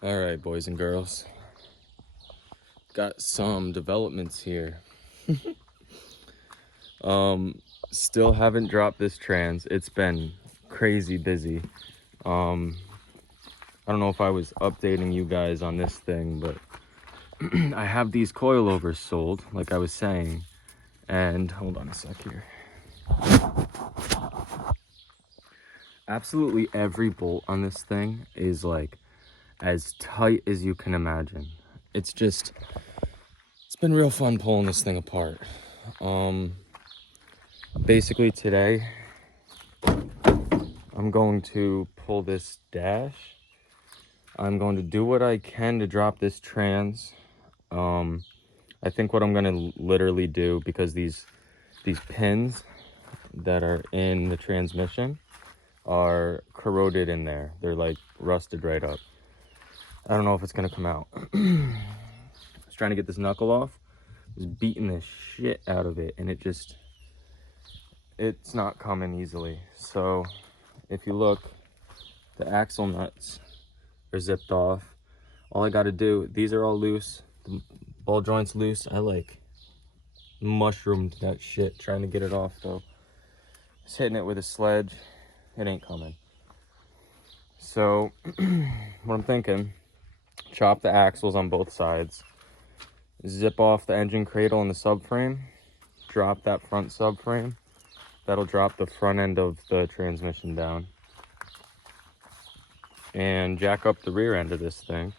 All right, boys and girls. Got some developments here. Still haven't dropped this trans. It's been crazy busy. I don't know if I was updating you guys on this thing, but I have these coilovers sold, like I was saying. And hold on a sec here. Absolutely every bolt on this thing is like as tight as you can imagine. It's been real fun pulling this thing apart. Basically today I'm going to pull this dash. I'm going to do what I can to drop this trans. I think what I'm gonna literally do, because these pins that are in the transmission are corroded in there. They're like rusted right up. I don't know if it's gonna come out. I was trying to get this knuckle off. I was beating the shit out of it, and it's not coming easily. So if you look, the axle nuts are zipped off. All I gotta do, these are all loose, the ball joint's loose. I like mushroomed that shit trying to get it off though. Just hitting it with a sledge, it ain't coming. So what I'm thinking, chop the axles on both sides, zip off the engine cradle and the subframe, drop that front subframe. That'll drop the front end of the transmission down. And jack up the rear end of this thing,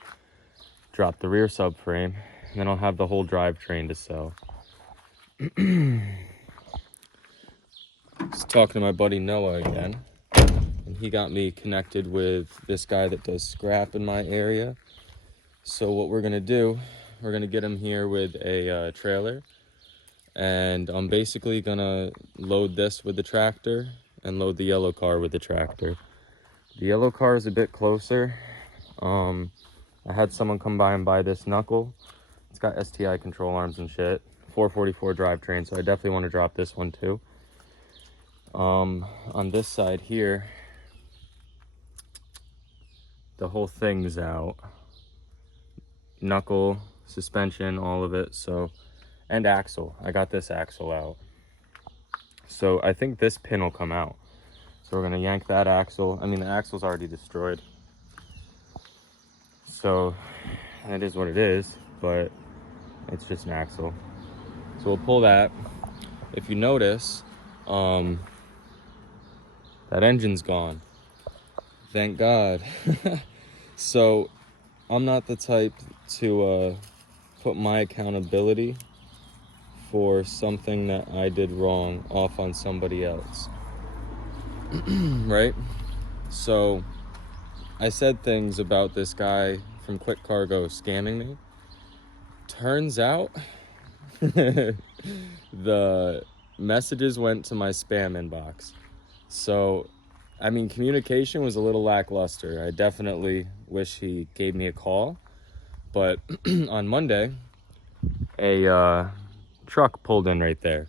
drop the rear subframe, and then I'll have the whole drivetrain to sell. Just talking to my buddy Noah again, and he got me connected with this guy that does scrap in my area. So what we're gonna do, we're gonna get him here with a trailer, and I'm basically gonna load this with the tractor and load the yellow car with the tractor. The yellow car is a bit closer. I had someone come by and buy this knuckle. It's got STI control arms and shit. 444 drivetrain, so I definitely want to drop this one too. On this side here, the whole thing's out. Knuckle, suspension, all of it. So, and axle. I got this axle out. So I think this pin will come out. So we're gonna yank that axle. I mean, the axle's already destroyed. So it is what it is, but it's just an axle. So we'll pull that. If you notice, that engine's gone. Thank God. So I'm not the type to put my accountability for something that I did wrong off on somebody else. Right? So I said things about this guy from Quick Cargo scamming me. Turns out the messages went to my spam inbox. So, I mean, communication was a little lackluster. I definitely wish he gave me a call. But on Monday, a truck pulled in right there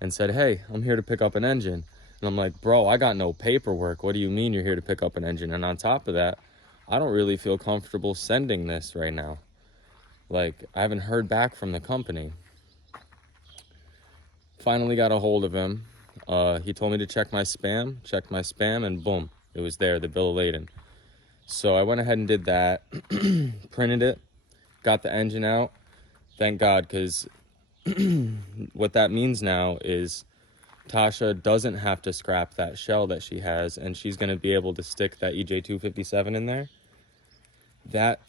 and said, "Hey, I'm here to pick up an engine." And I'm like, "Bro, I got no paperwork. What do you mean you're here to pick up an engine?" And on top of that, I don't really feel comfortable sending this right now. Like, I haven't heard back from the company. Finally got a hold of him. He told me to checked my spam, and boom, it was there, the bill of lading. So I went ahead and did that, printed it, got the engine out. Thank God, because what that means now is Tasha doesn't have to scrap that shell that she has, and she's going to be able to stick that EJ257 in there. That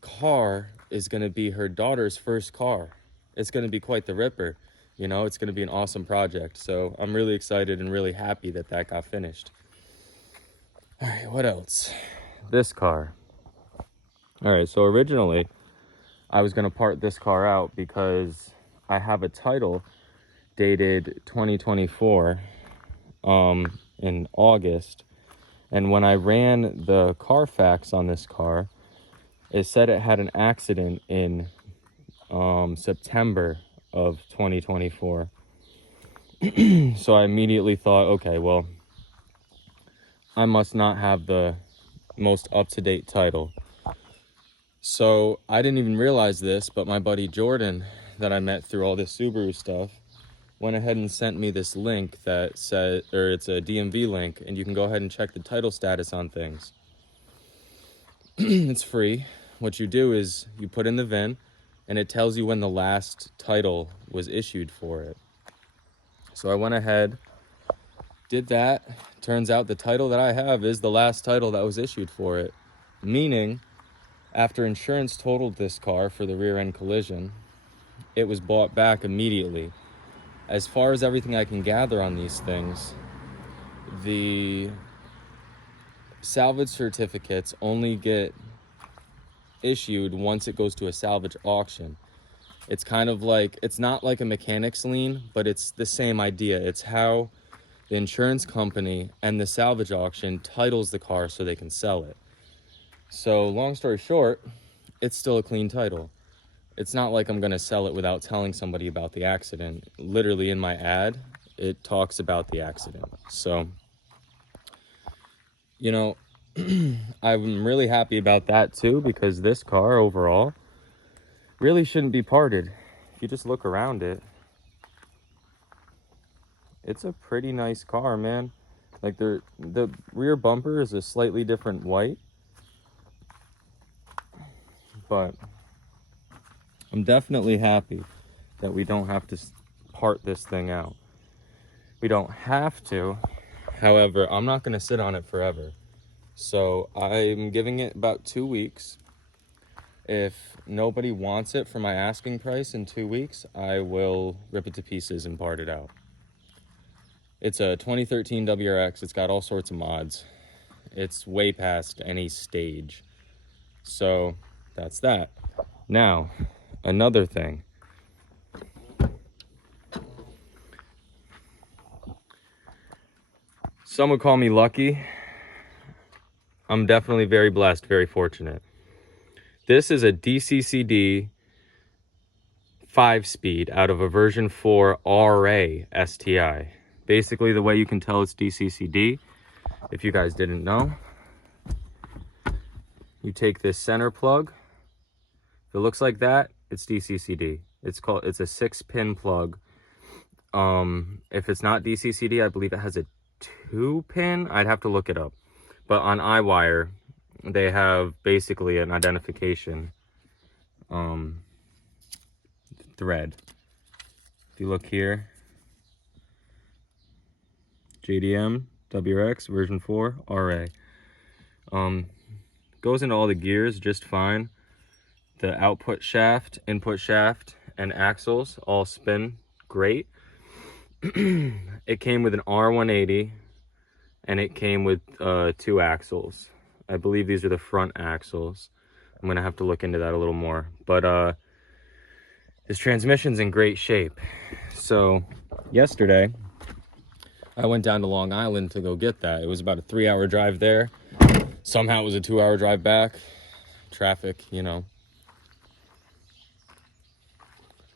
car is going to be her daughter's first car. It's going to be quite the ripper. You know, it's going to be an awesome project. So I'm really excited and really happy that that got finished. All right, what else? This car. All right, so originally I was going to part this car out because I have a title dated 2024 in August. And when I ran the Carfax on this car, it said it had an accident in September of 2024. So I immediately thought, okay, well, I must not have the most up-to-date title. So I didn't even realize this, but my buddy Jordan that I met through all this Subaru stuff went ahead and sent me this link that said, or it's a DMV link, and you can go ahead and check the title status on things. It's free. What you do is you put in the VIN, and it tells you when the last title was issued for it. So I went ahead, did that. Turns out the title that I have is the last title that was issued for it, meaning after insurance totaled this car for the rear end collision, it was bought back immediately. As far as everything I can gather on these things, the salvage certificates only get issued once it goes to a salvage auction. It's kind of like, it's not like a mechanic's lien, but it's the same idea. It's how the insurance company and the salvage auction titles the car so they can sell it. So long story short, it's still a clean title. It's not like I'm gonna sell it without telling somebody about the accident. Literally in my ad, it talks about the accident. So, you know, I'm really happy about that too, because this car overall really shouldn't be parted. If you just look around it, it's a pretty nice car, man. Like the rear bumper is a slightly different white, but I'm definitely happy that we don't have to part this thing out. We don't have to. However, I'm not going to sit on it forever. So I'm giving it about 2 weeks. If nobody wants it for my asking price in 2 weeks, I will rip it to pieces and part it out. It's a 2013 WRX. It's got all sorts of mods. It's way past any stage. So that's that. Now, another thing. Some would call me lucky. I'm definitely very blessed, very fortunate. This is a DCCD 5-speed out of a version 4 RA STI. Basically, the way you can tell it's DCCD, if you guys didn't know, you take this center plug. If it looks like that, it's DCCD. It's a 6-pin plug. If it's not DCCD, I believe it has a 2-pin. I'd have to look it up. But on iWire, they have basically an identification thread. If you look here, JDM WRX version 4 RA. Goes into all the gears just fine. The output shaft, input shaft, and axles all spin great. It came with an R180, and it came with 2 axles. I believe these are the front axles. I'm gonna have to look into that a little more. But this transmission's in great shape. So yesterday, I went down to Long Island to go get that. It was about a 3-hour drive there. Somehow it was a 2-hour drive back. Traffic, you know.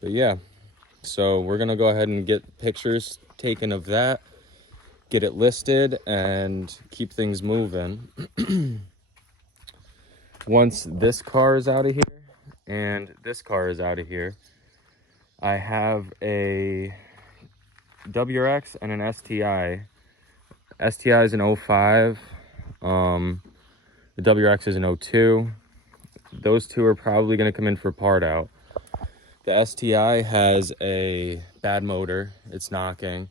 But yeah, so we're gonna go ahead and get pictures taken of that, get it listed, and keep things moving. Once this car is out of here and this car is out of here, I have a WRX and an STI. STI is an 05. The WRX is an 02. Those two are probably going to come in for part out. The STI has a bad motor. It's knocking.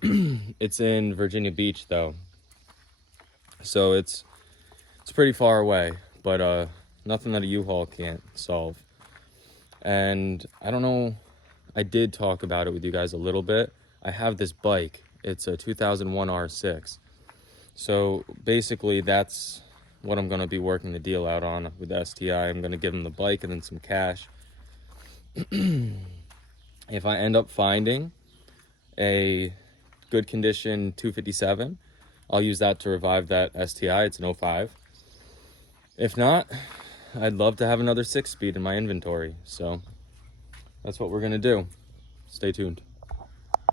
It's in Virginia Beach though, so it's pretty far away, but nothing that a U-Haul can't solve. And I don't know, I did talk about it with you guys a little bit. I have this bike. It's a 2001 R6. So basically that's what I'm going to be working the deal out on with the STI. I'm going to give them the bike and then some cash. If I end up finding a good condition 257, I'll use that to revive that STI. It's an 05. If not, I'd love to have another 6-speed in my inventory. So that's what we're going to do. Stay tuned.